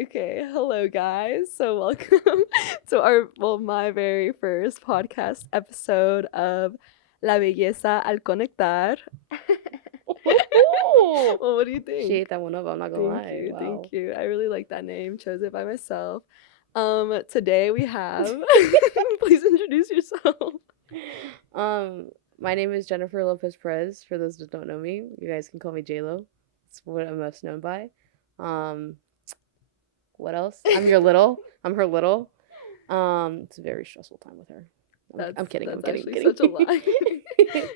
Okay, hello guys. So welcome to my very first podcast episode of La Belleza Al Conectar. Well, what do you She think? ate that one up, I'm not gonna Thank lie. you, Wow. thank you. I really like that name. Chose it by myself. Today we have. Please introduce yourself. um, my name is Jennifer Lopez Perez. For those that don't know me, you guys can call me JLo. It's what I'm most known by. Um, what else? I'm her little. It's a very stressful time with her. I'm kidding. I'm That's kidding. I'm actually kidding. such a lie.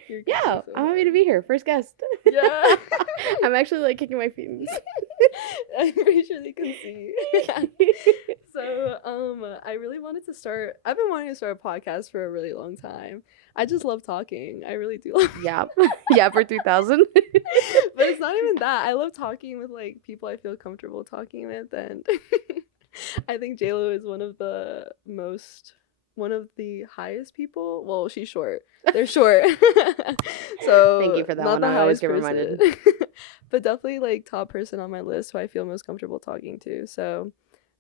You're kidding Yeah, so I'm happy hard. to be here. First guest. Yeah. I'm actually like kicking my feet. I'm pretty sure they can see. So, I really wanted to start. I've been wanting to start a podcast for a really long time. I just love talking. I really do love. Yeah, yeah, for 2000. But it's not even that. I love talking with like people I feel comfortable talking with, and I think JLo is one of the highest people. Well, she's short. They're short. Thank you So for that not one. the I always highest get person. reminded. But definitely like top person on my list who I feel most comfortable talking to. So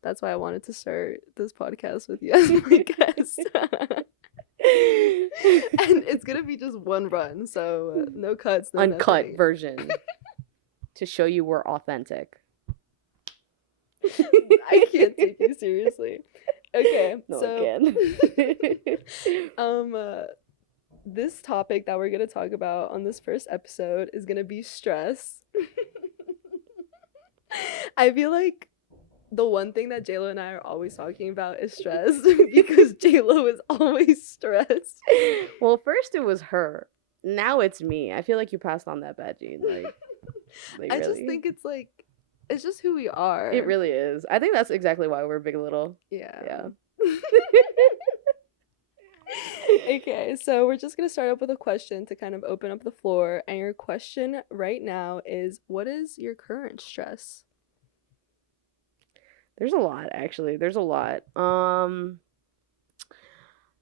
that's why I wanted to start this podcast with you as my guest. And it's gonna be just one run, so no cuts, no Uncut nothing. version to show you we're authentic. I can't take you seriously. Okay, No, so I can. this topic that we're gonna talk about on this first episode is gonna be stress. I feel like the one thing that JLo and I are always talking about is stress because JLo is always stressed. Well, first it was her. Now it's me. I feel like you passed on that bad gene. Like I just really. think it's just who we are. It really is. I think that's exactly why we're big little. Yeah. Yeah. Okay, so we're just gonna start up with a question to kind of open up the floor. And your question right now is, what is your current stress? There's a lot, actually. There's a lot.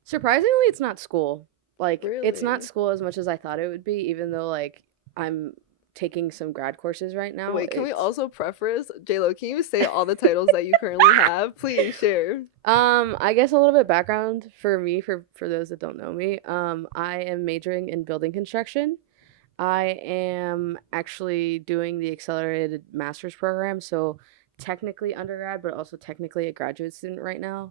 Surprisingly, it's not school. Like, it's not Really? school as much as I thought it would be, even though, like, I'm taking some grad courses right now. Wait, can we It's also preface, JLo, can you say all the titles that you currently have? Please share. I guess a little bit background for me, for those that don't know me. I am majoring in building construction. I am actually doing the accelerated master's program, so technically undergrad, but also technically a graduate student right now.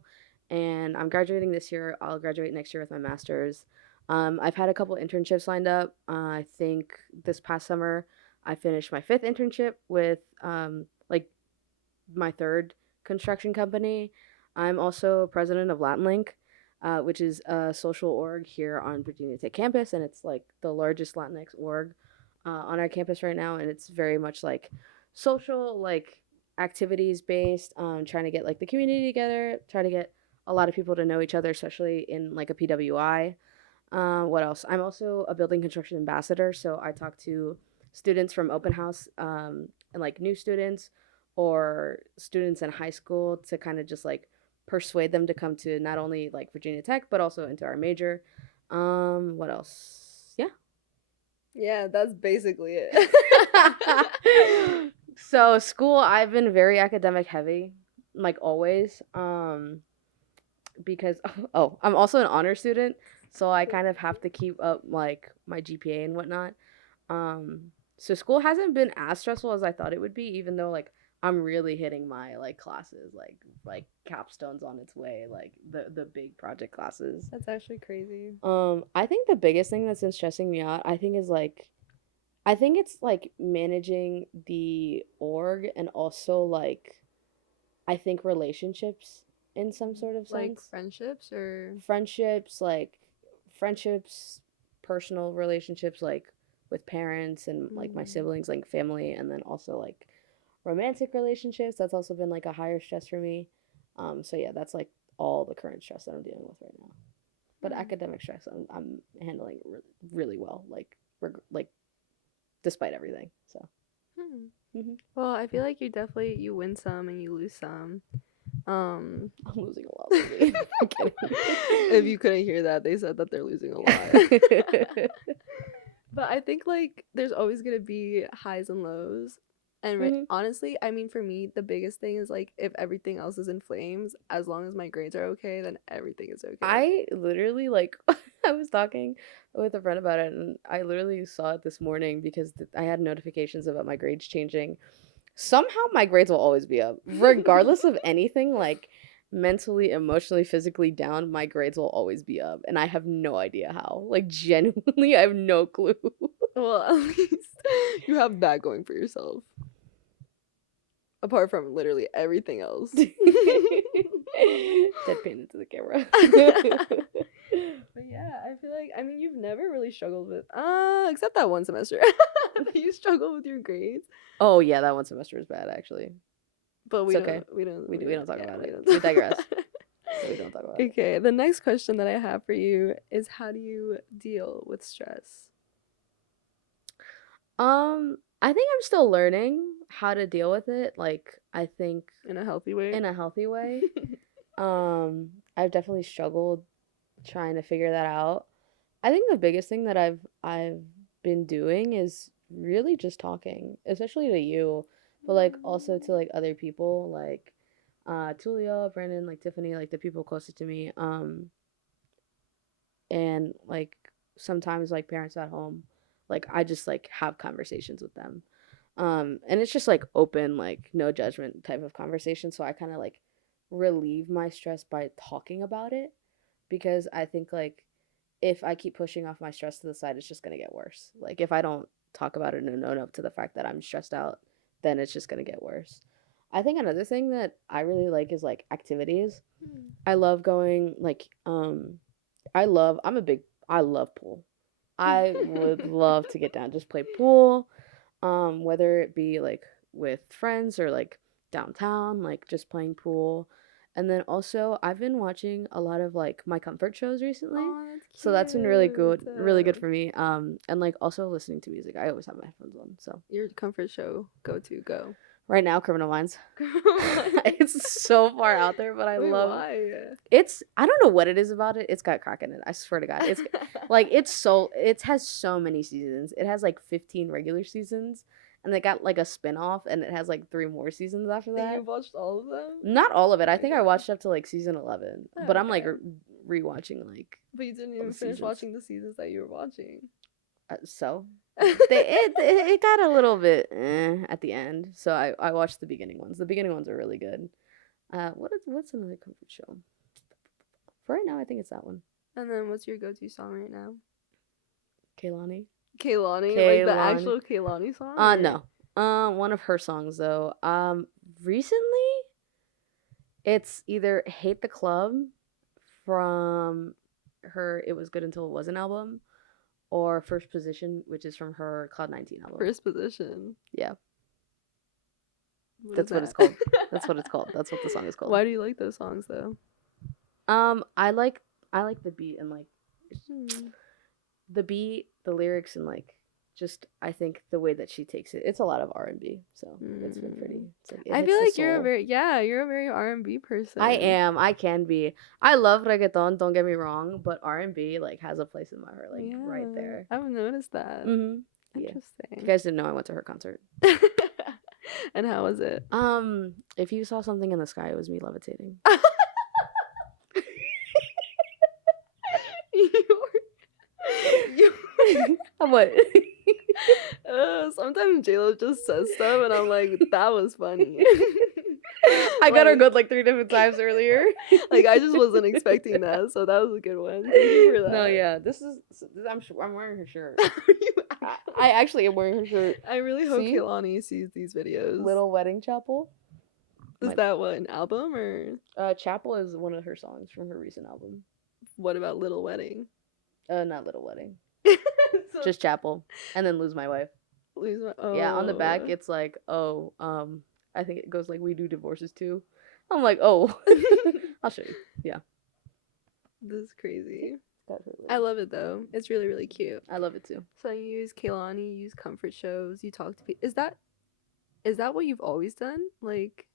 And I'm graduating this year. I'll graduate next year with my master's. I've had a couple internships lined up. I think this past summer I finished my fifth internship with like my third construction company. I'm also president of Latin Link, which is a social org here on Virginia Tech campus, and it's like the largest Latinx org on our campus right now, and it's very much like social, like activities based, trying to get like the community together, try to get a lot of people to know each other, especially in like a PWI. What else? I'm also a building construction ambassador, so I talk to students from open house and like new students or students in high school to kind of just like persuade them to come to not only like Virginia Tech but also into our major. What else? Yeah. Yeah, that's basically it. So school, I've been very academic heavy, like always. Because I'm also an honor student, so I kind of have to keep up like my GPA and whatnot. So school hasn't been as stressful as I thought it would be, even though like I'm really hitting my like classes, like capstones on its way, like the big project classes. That's actually crazy. I think the biggest thing that's been stressing me out, I think it's like managing the org and also like I think relationships in some sort of Like sense. friendships or Friendships, like friendships, personal relationships, like with parents and like my siblings, like family, and then also like romantic relationships. That's also been like a higher stress for me. So yeah, that's like all the current stress that I'm dealing with right now. But academic stress, I'm handling really well, like despite everything. So. Hmm. Hmm. Well, I feel like you win some and you lose some. I'm losing a lot lately. I'm kidding. If you couldn't hear that, they said that they're losing a lot. But I think like there's always gonna be highs and lows. And Hmm. honestly, I mean, for me, the biggest thing is like if everything else is in flames, as long as my grades are okay, then everything is okay. I literally like I was talking with a friend about it, and I literally saw it this morning because I had notifications about my grades changing. Somehow my grades will always be up, regardless of anything, like mentally, emotionally, physically down. My grades will always be up, and I have no idea how. Like genuinely, I have no clue. Well, at least you have that going for yourself, apart from literally everything else. Deadpan into the camera. But yeah, I feel like I mean you've never really struggled with except that one semester. You struggled with your grades. Oh yeah, that one semester was bad actually. But It's okay. We don't talk yeah, about we it. don't We digress. We don't talk about it. Okay, the next question that I have for you is how do you deal with stress? I think I'm still learning how to deal with it. Like, I think In a healthy way? in a healthy way. I've definitely struggled trying to figure that out. I think the biggest thing that I've been doing is really just talking, especially to you, but like also to like other people, like Tulia, Brandon, like Tiffany, like the people closest to me. And like sometimes like parents at home, like I just like have conversations with them. And it's just like open, like no judgment type of conversation, so I kind of like relieve my stress by talking about it, because I think like if I keep pushing off my stress to the side, it's just going to get worse. Like if I don't talk about it and own up to the fact that I'm stressed out, then it's just going to get worse. I think another thing that I really like is like activities. I love going like I love pool. I would love to get down, just play pool, whether it be like with friends or like downtown, like just playing pool. And then also I've been watching a lot of like my comfort shows recently. Oh, that's So that's been really good cute. for me. And like also listening to music. I always have my headphones on. So Your comfort show go. right now, Criminal Minds. It's so far out there, but I Wait, love why? I don't know what it is about it. It's got crack in it. I swear to God. It's like it has so many seasons. It has like 15 regular seasons, and they got like a spin-off, and it has like 3 more seasons after that. You've watched all of them? Not all of it. I think I Okay. watched up to like season 11, Oh, but I'm like okay. rewatching like But you didn't all even the finish seasons. watching the seasons that you were watching. So it got a little bit at the end. So I watched the beginning ones. The beginning ones are really good. What's another comfort show? For right now, I think it's that one. And then what's your go-to song right now? Kaylani. Kaylani? Like the Kaylani. actual Kaylani song? Or... No. One of her songs though. Recently it's either Hate the Club from her It Was Good Until It Wasn't album, or First Position, which is from her Cloud 19 album. First Position. Yeah. What That's what it's called. That's what it's called. That's what the song is called. Why do you like those songs though? I like the beat and like the beat, the lyrics, and like just I think the way that she takes it. It's a lot of R&B, so it's been pretty. It's like, I feel like you're a very R&B person. I am. I can be. I love reggaeton. Don't get me wrong, but R&B like has a place in my heart, like right there. I haven't noticed that. Yeah. Interesting. If you guys didn't know, I went to her concert. And how was it? If you saw something in the sky, it was me levitating. you What? Sometimes JLo just says stuff, and I'm like, that was funny. I got her good like 3 different times earlier. Like I just wasn't expecting that, so that was a good one. Thank you for that. No, yeah, I'm wearing her shirt. I actually am wearing her shirt. I really hope Kaylani sees these videos. Little Wedding Chapel. Is that what, an album or? Chapel is one of her songs from her recent album. What about Little Wedding? Not Little Wedding. Just Chapel, and then Lose My Wife. Yeah, on the back it's like, I think it goes like, we do divorces too. I'm like, oh. I'll show you. Yeah. This is crazy. I love it though. It's really, really cute. I love it too. So you use Kaylani, you use comfort shows, you talk to people. Is that what you've always done? Like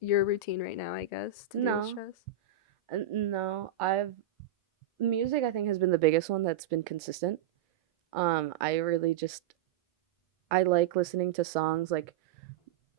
your routine right now, I guess, to deal with stress? No. Music I think has been the biggest one that's been consistent. I really just I like listening to songs like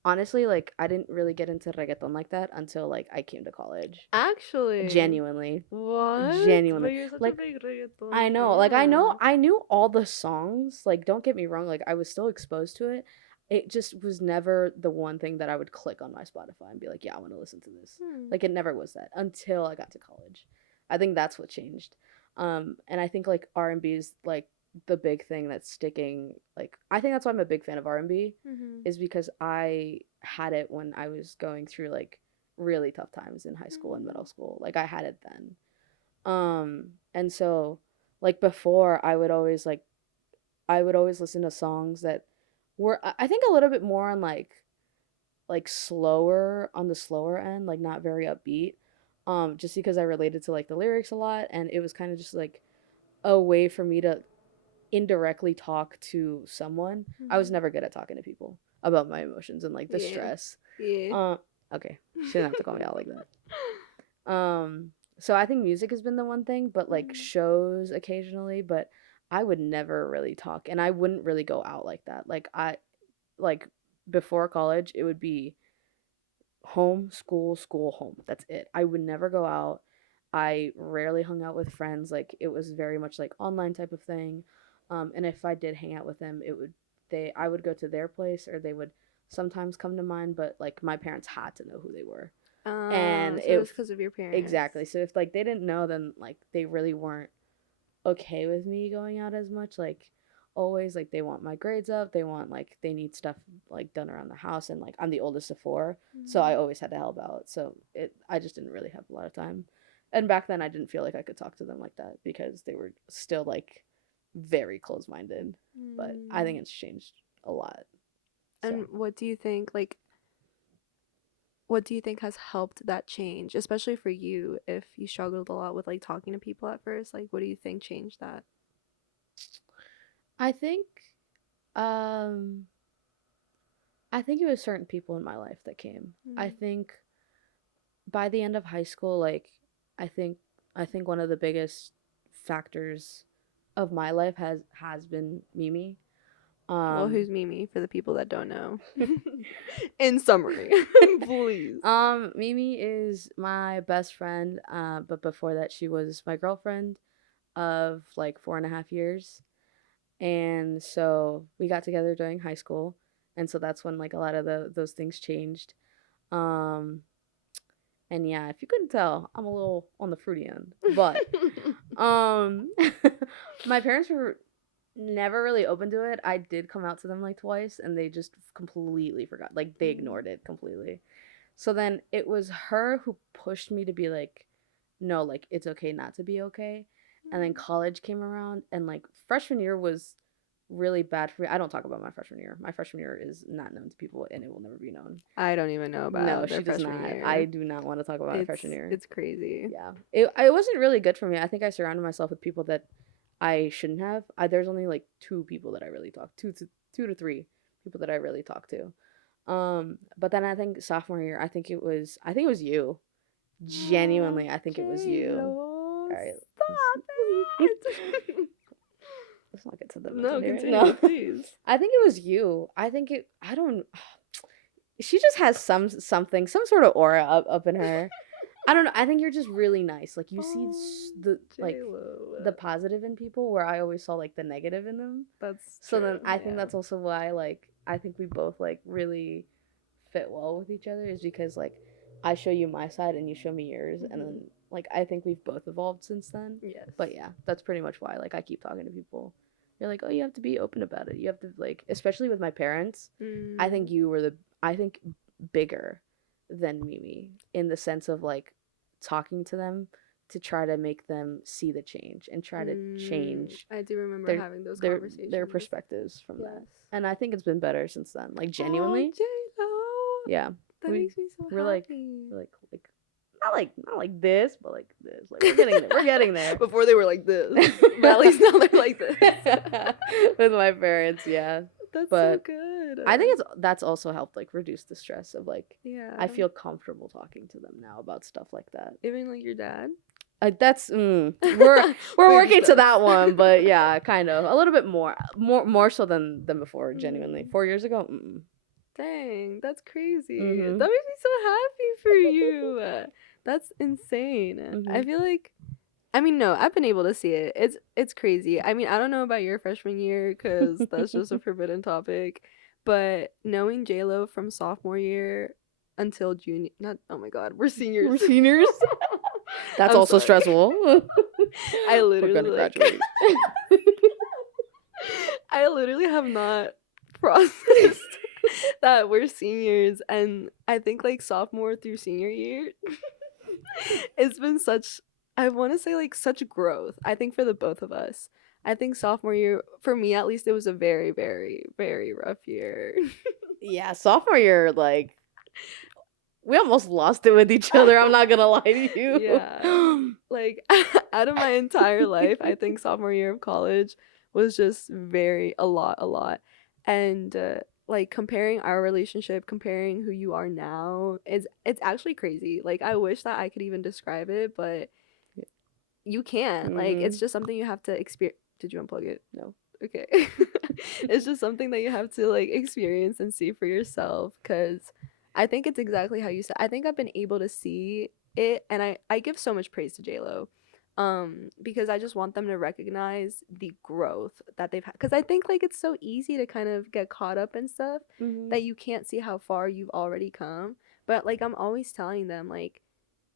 honestly, like, I didn't really get into reggaeton like that until, like, I came to college. Actually, Genuinely. what? But Genuinely. you're such a Like, big reggaeton I know. Like, fan. I knew all the songs. Like, don't get me wrong, like, I was still exposed to it. It just was never the one thing that I would click on my Spotify and be like, yeah, I want to listen to this. Hmm. Like, it never was that until I got to college. I think that's what changed. And I think, like, R&B is, like, the big thing that's sticking. Like, I think that's why I'm a big fan of R&B, Mm-hmm. is because I had it when I was going through, like, really tough times in high school and middle school. Like, I had it then. And so, like, before, I would always listen to songs that were, I think, a little bit more on, like slower, on the slower end, like, not very upbeat. Just because I related to, like, the lyrics a lot, and it was kind of just like a way for me to indirectly talk to someone. I was Mm-hmm. never good at talking to people about my emotions and, like, the Yeah. stress. Yeah. Uh, okay, she didn't have to call me out like that. So I think music has been the one thing, but, like, Mhm. shows occasionally, but I would never really talk, and I wouldn't really go out like that. Like, before college, it would be home, school, school, home. That's it. I would never go out. I rarely hung out with friends. Like, it was very much like online type of thing. And if I did hang out with them, I would go to their place, or they would sometimes come to mine, but, like, my parents had to know who they were. And So it it was because of your parents. exactly. So if, like, they didn't know, then, like, they really weren't okay with me going out as much. Like, always, like, they want my grades up, they want, like, they need stuff, like, done around the house, and, like, I'm the oldest of four, so I Mhm. always had to help out. So I just didn't really have a lot of time. And back then, I didn't feel like I could talk to them like that because they were still, like, very close-minded. But I think Mm. it's changed a lot. And So what do you think has helped that change, especially for you if you struggled a lot with like talking to people at first? Like, what do you think changed that? I think um I think it was certain people in my life that came. I Mm. think by the end of high school, like, I think I think one of the biggest factors of my life has been Mimi. Well, Um who's Mimi for the people that don't know? In summary, please. Mimi is my best friend, but before that she was my girlfriend of, like, 4.5 years. And so we got together during high school, and so that's when, like, a lot of those things changed. Um and yeah, if you couldn't tell, I'm a little on the fruity end. But Um, my parents were never really open to it. I did come out to them, like, twice, and they just completely forgot. Like, they Mm. ignored it completely. So then it was her who pushed me to be like, no, like, it's okay not to be okay. And then college came around, and, like, freshman year was really bad for me. I don't talk about my freshman year. My freshman year is not known to people, and it will never be known. I don't even know No, about their she does freshman not. I year. do not want to talk about my freshman year. It's crazy. Yeah. It wasn't really good for me. I think I surrounded myself with people that I shouldn't have. There's only, like, two people that I really talk to, two to three people that I really talk to. But then I think sophomore year, I think it was you. Oh, Genuinely, I think it was you. J-Lo, All right. stop it! Let's not get sentimental No, here. continue, No. please. I think it was you. I don't she just has something, some sort of aura up in her. I don't know. I think you're just really nice. Like, you see Oh, the J-Lo. positive in people where I always saw, like, the negative in them. That's So then true, I think yeah. that's also why, like, I think we both, like, really fit well with each other, is because, like, I show you my side and you show me yours, and Hmm. then, like, I think we've both evolved since then. Yes. But yeah, that's pretty much why, like, I keep talking to people. You're like, oh, you have to be open about it. You have to, like, especially with my parents. I think Mm. you were I think bigger than Mimi, in the sense of, like, talking to them to try to make them see the change and try to change I do remember their having those their conversations. perspectives from Yes. that. And I think it's been better since then. Like, Oh, genuinely. J-Lo. Yeah. That We makes me so we're happy. like not like this, but like this. Like, we're getting there. We're getting there. Before they were like this, but at least now they're like this. With my parents, yeah. That's so But good. I think that's also helped, like, reduce the stress of, like, Yeah. I feel comfortable talking to them now about stuff like that. Even like your dad. That's we're Baby working to steps. that one, but yeah, kind of a little bit more so than before. Genuinely, 4 years ago. Dang, that's crazy. That Mhm. makes me so happy for you. That's insane. I Mhm. feel like I mean, no, I've been able to see it. It's crazy. I mean, I don't know about your freshman year because that's just a forbidden topic, but knowing Lo from sophomore year until junior, not oh my God, we're seniors. We're seniors. That's I'm also sorry. stressful. I We're literally gonna like graduate. I literally have not processed that we're seniors, and I think like sophomore through senior year it's been such I want to say like such growth. I think for the both of us. I think sophomore year for me at least it was a very very very rough year. Yeah, sophomore year, like we almost lost it with each other. I'm not gonna lie to Yeah. you. Like out of my entire life, I think sophomore year of college was just very a lot. And like comparing our relationship, comparing who you are now, it's actually crazy. Like I wish that I could even describe it, but you can't. Like it's Mhm. just something you have to experience. Did you unplug it? No. Okay. It's just something that you have to like experience and see for yourself cuz I think it's exactly how you said. I think I've been able to see it and I give so much praise to JLo. Because I just want them to recognize the growth that they've had cuz I think like it's so easy to kind of get caught up in stuff Mhm. that you can't see how far you've already come. But like I'm always telling them like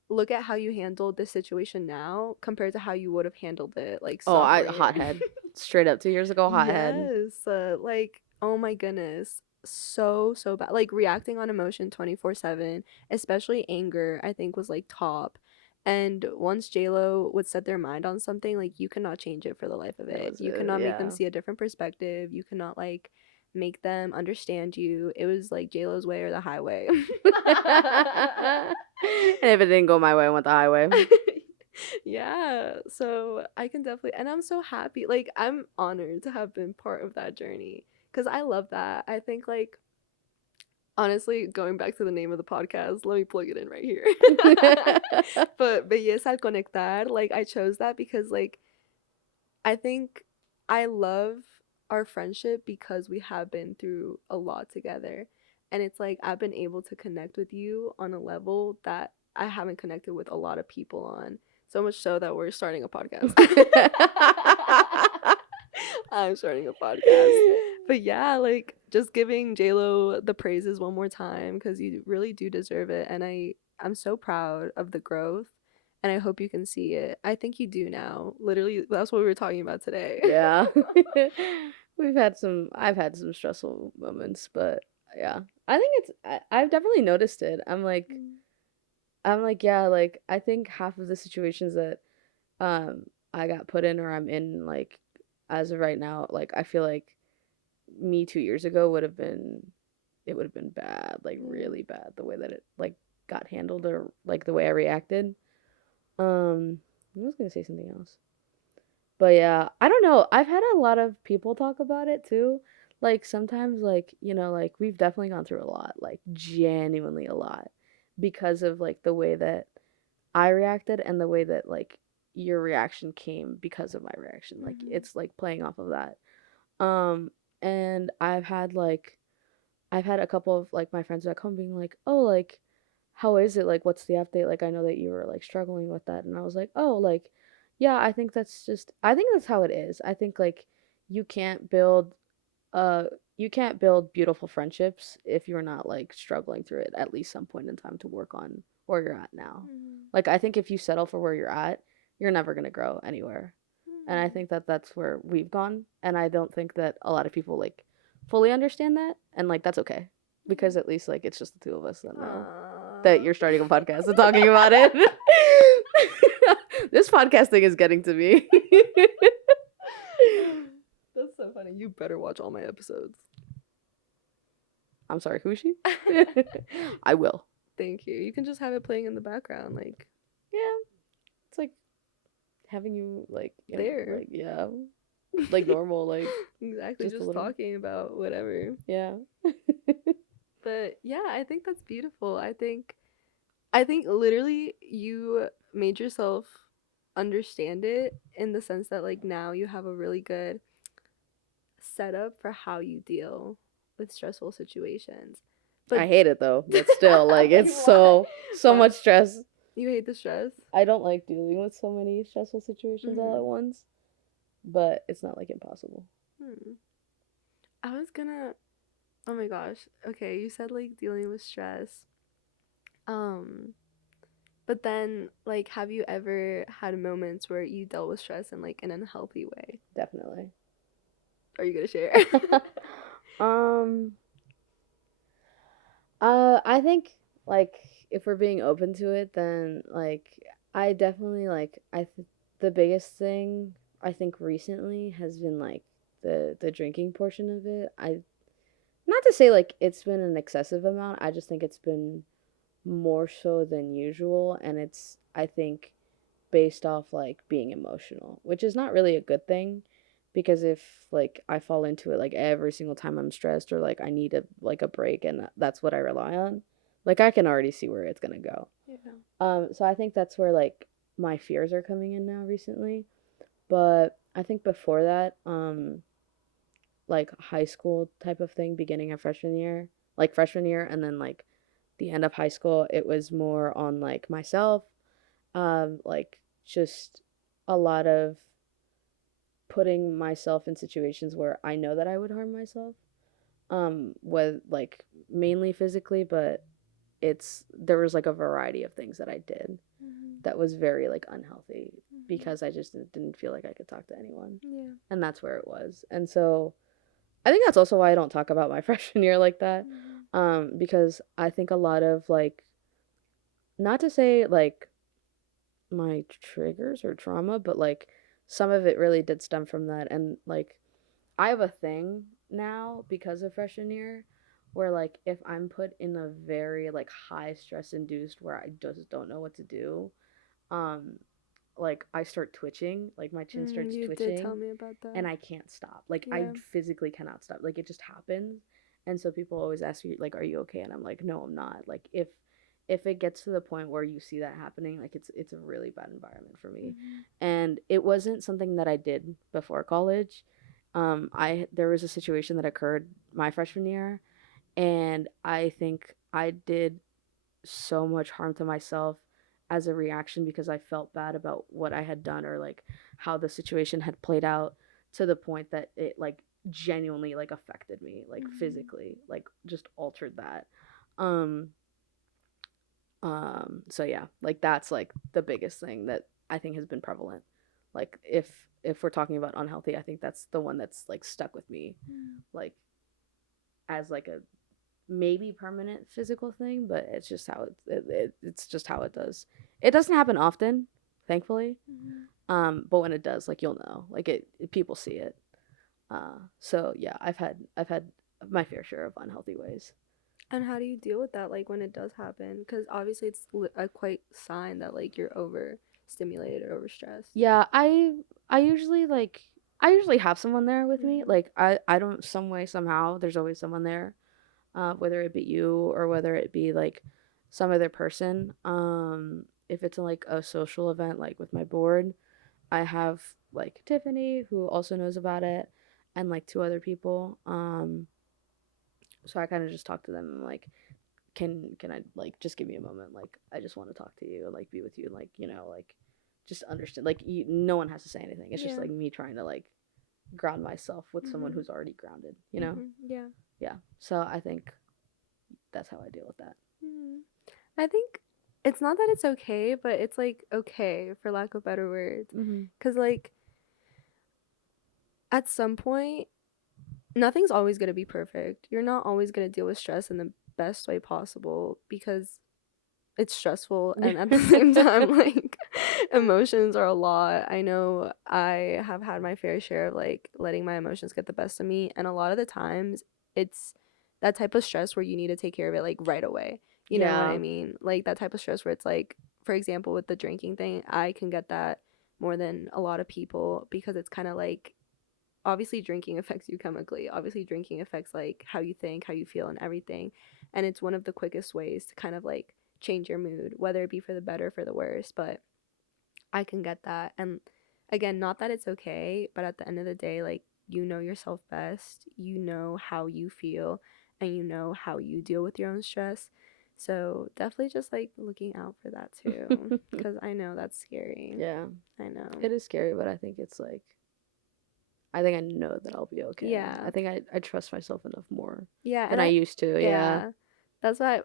look at how you handled this situation now compared to how you would have handled it like Oh, I sophomore year. hothead. Straight up 2 years ago, hothead. Yes, like oh my goodness, so bad. Like reacting on emotion 24/7, especially anger, I think was like top. And once JLo would set their mind on something, like you cannot change it for the life of That it. was You it. cannot make them Yeah. see a different perspective. You cannot like make them understand you. It was like JLo's way or the highway. And if it didn't go my way, I went the highway. Yeah, so I can definitely, and I'm so happy. Like, I'm honored to have been part of that journey because I love that. I think, like, honestly, going back to the name of the podcast, let me plug it in right here. But Belleza Al Conectar, like, I chose that because, like, I think I love our friendship because we have been through a lot together. And it's like I've been able to connect with you on a level that I haven't connected with a lot of people on. So much so that we're starting a podcast. I'm starting a podcast. But yeah, like just giving JLo the praises one more time because you really do deserve it. And I'm so proud of the growth and I hope you can see it. I think you do now. Literally, that's what we were talking about today. Yeah. I've had some stressful moments, but yeah. I think I've definitely noticed it. I'm like, yeah, like I think half of the situations that um I got put in or I'm in like as of right now, like I feel like me 2 years ago would have been bad, like Mm. really bad the way that it like got handled or like the way I reacted. I was gonna say something else. But yeah, I don't know. I've had a lot of people talk about it too. Like sometimes like, like we've definitely gone through a lot, like genuinely a lot because of like the way that I reacted and the way that like your reaction came because of my reaction. Like Mhm. it's like playing off of that. Um and I've had a couple of like my friends back home being like, "Oh, like how is it? Like what's the update? Like I know that you were like struggling with that." And I was like, "Oh, like yeah, I think that's how it is. I think like you can't build uh you can't build beautiful friendships if you're not like struggling through it at least some point in time to work on where you're at now. Mhm. Like I think if you settle for where you're at, you're never going to grow anywhere. And I Mhm. think that that's where we've gone, and I don't think that a lot of people like fully understand that, and like that's okay because at least like it's just the two of us that know that Aw. you're starting a podcast and talking about it. This podcast thing is getting to me. That's so funny. You better watch all my episodes. I'm sorry, who is she? I will. Thank you. You can just have it playing in the background, like Yeah, it's like having you there. like yeah, like normal, like Exactly, just a just little. talking about whatever. Yeah. But yeah, I think that's beautiful. I think literally you made yourself understand it in the sense that like now you have a really good setup for how you deal with stressful situations. But I hate it though, but still, like, like it's why? so Why? much stress. You hate the stress? I don't like dealing with so many stressful situations all at Mhm. once, but it's not like impossible. Hmm. I was gonna. Oh my gosh. Okay, you said like dealing with stress. Um, but then like, have you ever had moments where you dealt with stress in like an unhealthy way? Definitely. Are you gonna share? um, I think like if we're being open to it, then like I definitely like the biggest thing I think recently has been like the drinking portion of it. I not to say like it's been an excessive amount. I just think it's been more so than usual, and it's I think based off like being emotional, which is not really a good thing because if like I fall into it like every single time I'm stressed or like I need a break and that's what I rely on, like I can already see where it's going to go. Yeah. So I think that's where like my fears are coming in now recently. But I think before that, like high school type of thing, beginning of freshman year, like freshman year and then like the end of high school, it was more on like myself, like just a lot of putting myself in situations where I know that I would harm myself. With like mainly physically, but it's there was like a variety of things that I did Mhm. that was very like unhealthy Mhm. because I just didn't feel like I could talk to anyone. Yeah. And that's where it was. And so I think that's also why I don't talk about my freshman year like that. Mhm. Because I think a lot of like not to say like my triggers or trauma, but like some of it really did stem from that. And like I have a thing now because of freshman year where like if I'm put in a very like high stress induced where I just don't know what to do, um like I start twitching, like my chin Mm, starts you did tell twitching me about and that. I can't stop. Like I Yeah. physically cannot stop. Like it just happens. And so people always ask me like are you okay? And I'm like no, I'm not. Like if it gets to the point where you see that happening, like it's a really bad environment for me. Mhm. And it wasn't something that I did before college. I there was a situation that occurred my freshman year and I think I did so much harm to myself as a reaction because I felt bad about what I had done or like how the situation had played out to the point that it like genuinely like affected me like Mhm. physically like just altered that. um so yeah, like that's like the biggest thing that I think has been prevalent. Like if we're talking about unhealthy, I think that's the one that's like stuck with me Mm. like as like a maybe permanent physical thing, but it's just how it's just how it does. It doesn't happen often, thankfully. Mhm. But when it does, like you'll know, like people see it. So yeah, I've had my fair share of unhealthy ways. And how do you deal with that, like when it does happen? Because obviously it's a quite sign that like you're overstimulated or overstressed. Yeah, I usually like I usually have someone there with me. Mhm. Like I don't some way somehow there's always someone there, whether it be you or whether it be like some other person. If it's like a social event like with my board, I have like Tiffany who also knows about it and like two other people. So I kind of just talk to them and like can I like just give me a moment, like I just want to talk to you and like be with you and like like just understand like no one has to say anything. It's just Yeah. like me trying to like ground myself with someone Mhm. who's already grounded. Mhm. Yeah. Yeah. So I think that's how I deal with that. Mhm. I think it's not that it's okay, but it's like okay for lack of better words. Mhm. Cause like at some point, nothing's always gonna be perfect. You're not always gonna deal with stress in the best way possible because it's stressful and at the same time like emotions are a lot. I know I have had my fair share of like letting my emotions get the best of me and a lot of the times it's that type of stress where you need to take care of it like right away. You know what I Yeah. mean? Like that type of stress where it's like for example with the drinking thing, I can get that more than a lot of people because it's kind of like obviously drinking affects you chemically. Obviously drinking affects like how you think, how you feel and everything. And it's one of the quickest ways to kind of like change your mood, whether it be for the better or for the worse, but I can get that. And again, not that it's okay, but at the end of the day, like you know yourself best. You know how you feel and you know how you deal with your own stress. So definitely just like looking out for that too, because I know that's scary. Yeah, I know. it is scary, but I think it's like I think I know that I'll be okay. Yeah. I think I trust myself enough more Yeah, than and I used to. Yeah. yeah, that's why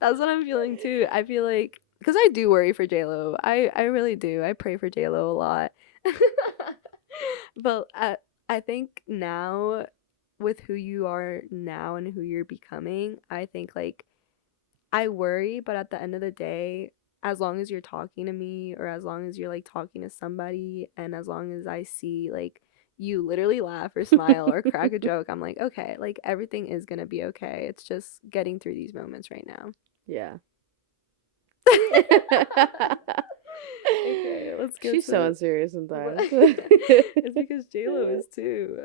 that's what I'm feeling too. I feel like because I do worry for JLo. I really do. I pray for JLo a lot. But I think now with who you are now and who you're becoming, I think like I worry, but at the end of the day, as long as you're talking to me or as long as you're like talking to somebody and as long as I see like you literally laugh or smile or crack a joke, I'm like, okay, like everything is gonna be okay. It's just getting through these moments right now. Yeah. Okay, let's get She's so to unserious sometimes. it's because JLo is too.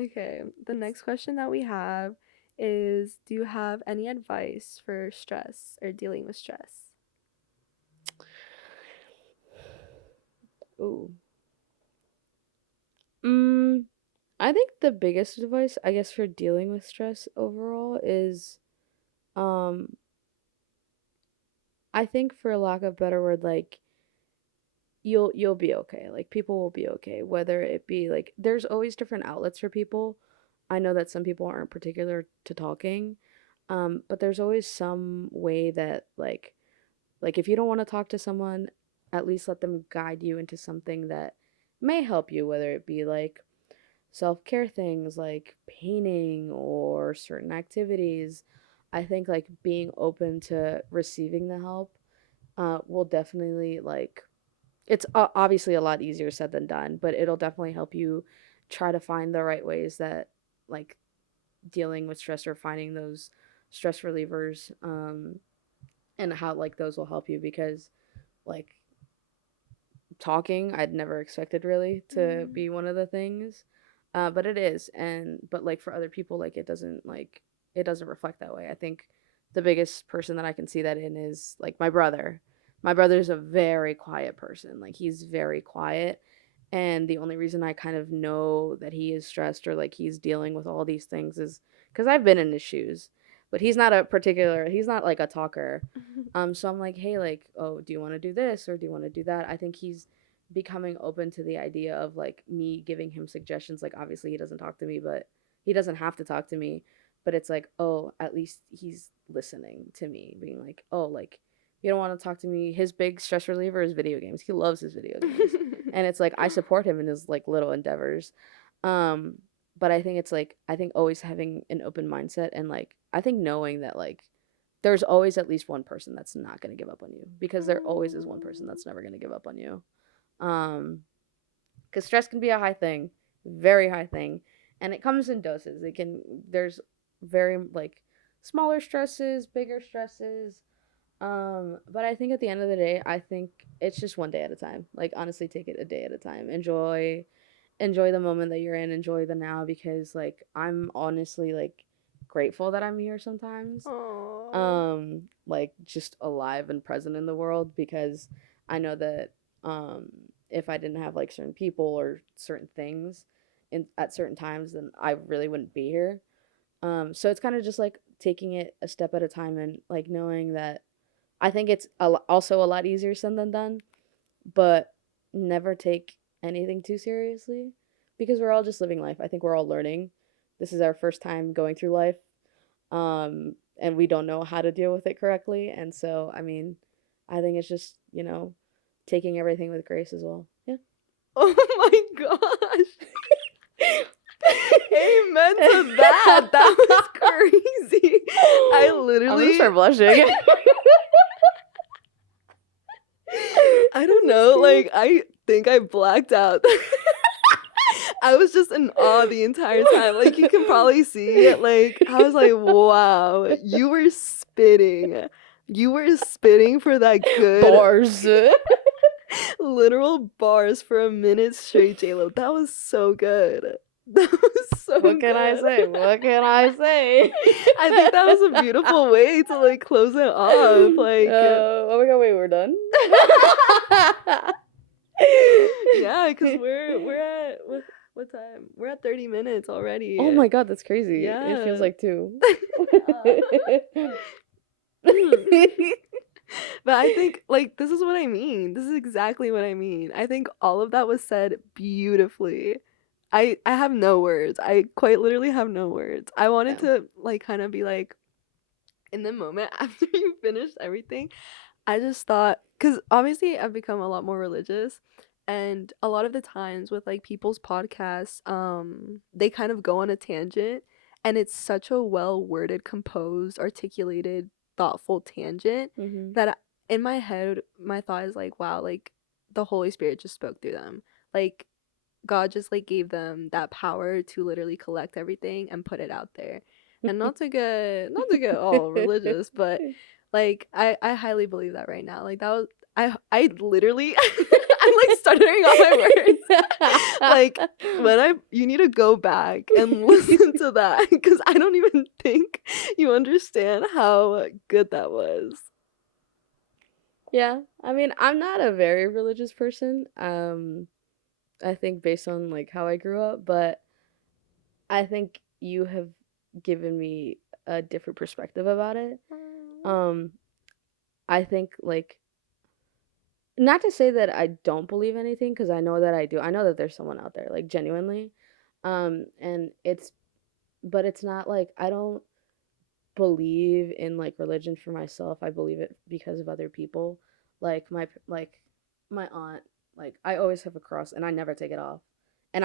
Okay, the next question that we have is, do you have any advice for stress or dealing with stress? Ooh. Mm, I think the biggest advice, I guess, for dealing with stress overall is, um, I think for lack of a better word, like you'll be okay. Like people will be okay. Whether it be like there's always different outlets for people. I know that some people aren't particular to talking, but there's always some way that like if you don't want to talk to someone, at least let them guide you into something that may help you, whether it be like self-care things like painting or certain activities. I think like being open to receiving the help will definitely like it's obviously a lot easier said than done, but it'll definitely help you try to find the right ways that like dealing with stress or finding those stress relievers and how like those will help you because like talking I'd never expected really to Mm. be one of the things, but it is. And but like for other people like it doesn't reflect that way. I think the biggest person that I can see that in is like my brother's a very quiet person. Like he's very quiet, and the only reason I kind of know that he is stressed or like he's dealing with all these things is because I've been in his shoes. But he's not like a talker. So I'm like, hey, like, oh, do you want to do this or do you want to do that? I think he's becoming open to the idea of like me giving him suggestions. Like, obviously, he doesn't talk to me, but he doesn't have to talk to me. But it's like, oh, at least he's listening to me, being like, oh, like, you don't want to talk to me. His big stress reliever is video games. He loves his video games. And it's like, I support him in his like little endeavors. Um, but I think it's like, I think always having an open mindset and like, I think knowing that like, there's always at least one person that's not going to give up on you because there always is one person that's never going to give up on you. Um, because stress can be a high thing, very high thing, and it comes in doses. There's very like smaller stresses, bigger stresses. But I think at the end of the day, I think it's just one day at a time. Like honestly, take it a day at a time. Enjoy the moment that you're in, enjoy the now because like I'm honestly like grateful that I'm here sometimes. Aww. Like just alive and present in the world because I know that if I didn't have like certain people or certain things in at certain times then I really wouldn't be here. So it's kind of just like taking it a step at a time and like knowing that I think it's also a lot easier said than done, but never take anything too seriously because we're all just living life. I think we're all learning. This is our first time going through life, and we don't know how to deal with it correctly. And so, I mean, I think it's just taking everything with grace as well. Yeah. Oh my gosh. Amen to that. That was crazy. I I'm gonna literally start blushing. I don't know, like I think I blacked out. I was just in awe the entire time. Like you can probably see it. Like I was like, wow, you were spitting. You were spitting for that good Bars. literal bars for a minute straight, JLo. That was so good. That was so What can I good. say? What can I say? I think that was a beautiful way to like close it off. Like Oh my god, wait, we're done? yeah, because we're at What time? We're at 30 minutes Oh already. my god, that's crazy. It feels Yeah. like 2. But I think like this is what I mean. This is exactly what I mean. I think all of that was said beautifully. I have no words. I quite literally have no words. I wanted Yeah. to like kind of be like in the moment after you finished everything. I just thought, because obviously I've become a lot more religious, and a lot of the times with like people's podcasts, they kind of go on a tangent, and it's such a well worded, composed, articulated, thoughtful tangent Mhm. that in my head, my thought is like, wow, like the Holy Spirit just spoke through them. Like God just like gave them that power to literally collect everything and put it out there. And not to get all religious, but like I highly believe that right now. Like that was I literally I'm like stuttering on my words. Like when I you need to go back and listen to that because I don't even think you understand how good that was. Yeah, I mean, I'm not a very religious person. I think based on like how I grew up, but I think you have given me a different perspective about it. Um, I think like not to say that I don't believe anything because I know that I do. I know that there's someone out there like genuinely. And it's but it's not like I don't believe in like religion for myself. I believe it because of other people. Like my aunt, like I always have a cross and I never take it off. And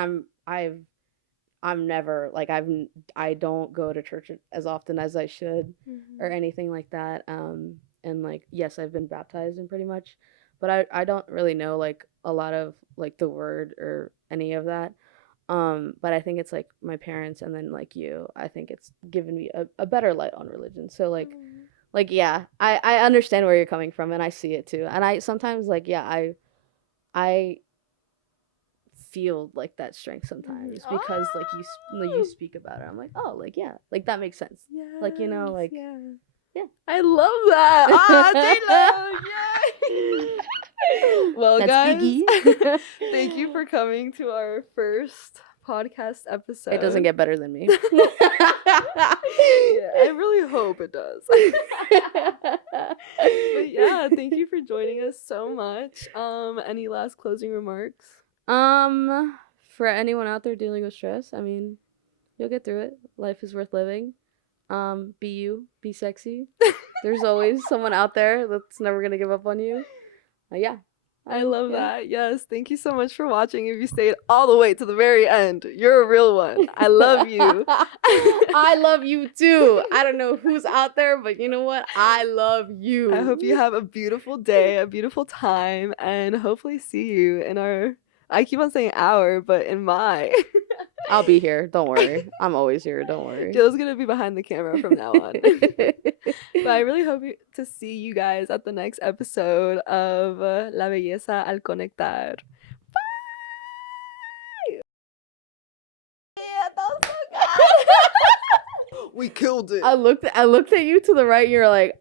I'm never like I don't go to church as often as I should or Mhm. anything like that. And like yes, I've been baptized and pretty much, but I don't really know like a lot of like the word or any of that. But I think it's like my parents and then like you. I think it's given me a better light on religion. So like yeah, I understand where you're coming from and I see it too. And I sometimes like yeah, I feel like that strength Mhm. sometimes because like you Oh! speak about it. I'm like, "Oh, like yeah, like that makes sense." Like, you know, Yes, like yeah. yeah. I love that. Ah, J-Lo, yay! Well, That's guys, Biggie. thank you for coming to our first podcast It doesn't episode. get better than me. Yeah, I really hope it does. But yeah, thank you for joining us so much. Any last closing remarks? For anyone out there dealing with stress, I mean, you'll get through it. Life is worth living. Be you, be sexy. There's always someone out there that's never gonna give up on you. Yeah. I love Yeah. that. Yes, thank you so much for watching. If you stayed all the way to the very end, you're a real one. I love you. I love you too. I don't know who's out there, but you know what? I love I hope you you. have a beautiful day, a beautiful time, and hopefully see you in our. I keep on saying our, but in my. I'll be here. Don't worry. I'm always here. Don't worry. Jill's gonna be behind the camera from now on. But I really hope to see you guys at the next episode of La Belleza Al Conectar. Yeah, that was so good. We killed it. I looked at you to the right, and you're like,